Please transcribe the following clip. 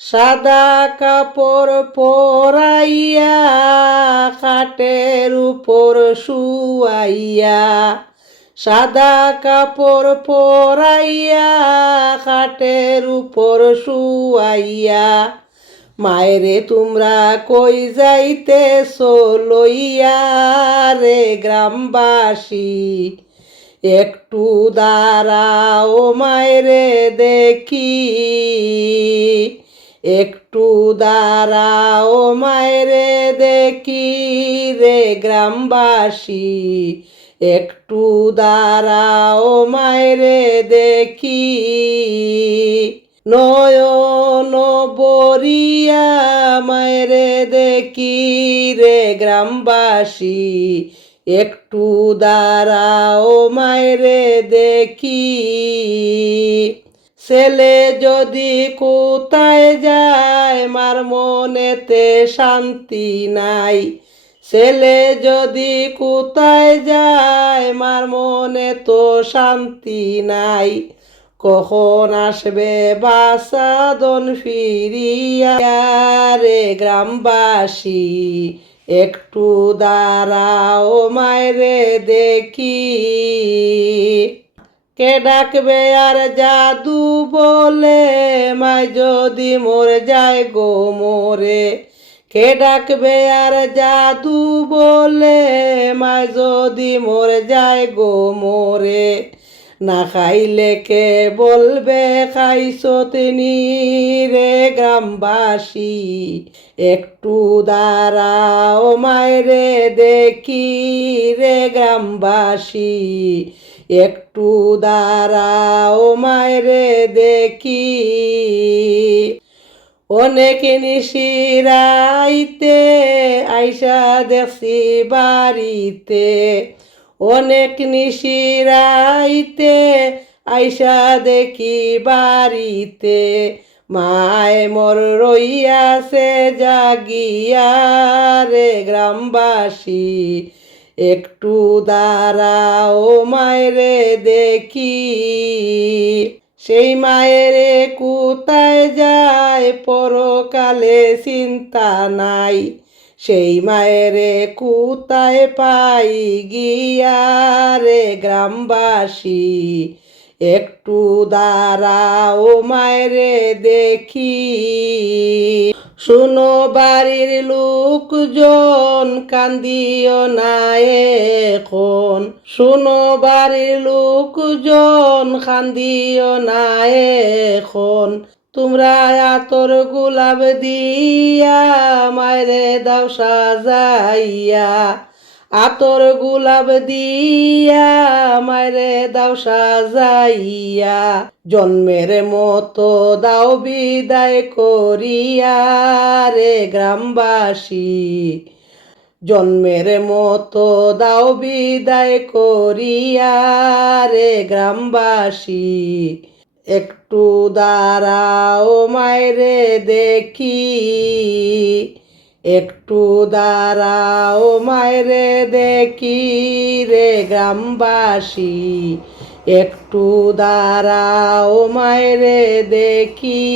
সাদা কাপড় পরাইয়া খাটের উপর শুয়াইয়া, সাদা কাপড় পরাইয়া খাটের উপর শুয়াইয়া, মায়েরে তোমরা কই যাইতেছো লইয়া রে গ্রামবাসী, একটু দাঁড়াও মায়েরে দেখি, একটু দাঁড়াও মায়েরে দেখি রে গ্রামবাসী, একটু দাঁড়াও মায়েরে দেখি। নয়ন বরিয়া মায়েরে দেখি রে গ্রামবাসী, একটু দাঁড়াও মায়েরে দেখি। ছেলে যদি কোথায় যায় মার মনেতে শান্তি নাই, ছেলে যদি কোথায় যায় মার মনে তো শান্তি নাই, কখন আসবে বাসাদন ফিরিয়া রে গ্রামবাসী, একটু দাঁড়াও মায়েরে দেখি। কে ডাকবে আর জাদু বলে মায় যদি মরে যায় গো মোরে, কে ডাকবে আর জাদু বলে মায় যদি মরে যায় গো মোরে, না খাইলে কে বলবে খাইছো তিনি রে গ্রামবাসী, একটু দাঁড়াও মায়েরে দেখি রে গ্রামবাসী, একটু দাঁড়াও মায়েরে দেখি। অনেক নিশিরাইতে আইসা দেখছি বাড়িতে, অনেক নিশিরাইতে আইসা দেখি বাড়িতে, মায় মোর রইয়াছে জাগিয়া রে গ্রামবাসী, একটু দাঁড়াও মায়েরে দেখি। সেই মায়েরে কোথায় যায় পরকালে চিন্তা নাই, সেই মায়েরে কোথায় পাই গিয়া রে গ্রামবাসী, একটু দাঁড়াও মায়েরে দেখি। শুনো বাড়ির লোকজন কান্দিও না এখন, শুনো বাড়ির লোকজন কান্দিও না এখন, তোমরা আতর গোলাপ দিয়া মায়েরে দাও সাজাইয়া, আতর গোলাপ দিয়া মায়েরে দাও সাজাইয়া, জন্মের মতো দাও বিদায় করিয়া রে গ্রামবাসী, জন্মের মতো দাও বিদায় করিয়া রে গ্রামবাসী, একটু দাঁড়াও মায়েরে দেখি, একটু দাঁড়াও মায়েরে দেখি রে গ্রামবাসী, একটু দাঁড়াও মায়েরে দেখি।